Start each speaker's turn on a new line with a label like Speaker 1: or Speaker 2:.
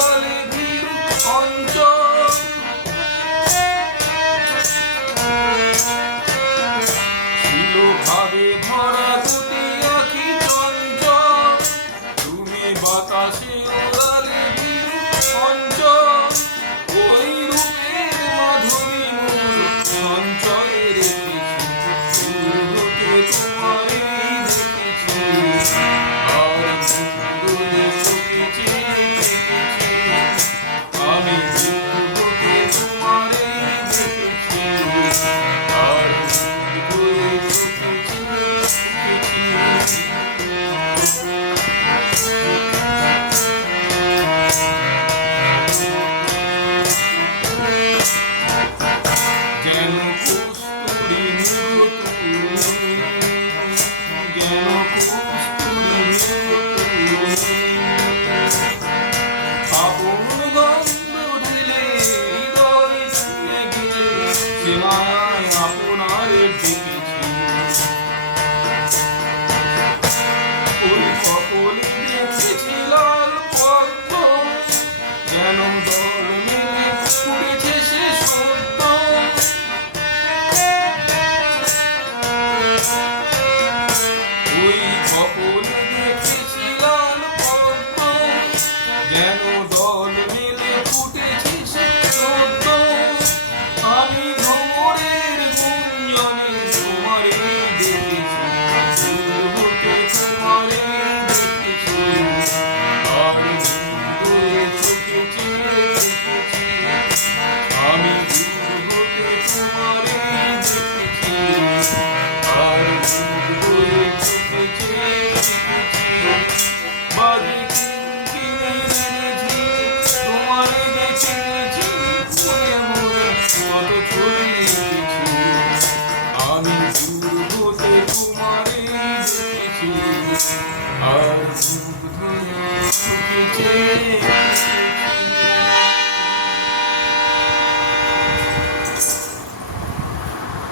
Speaker 1: Holy pouco. Thank you. Oh.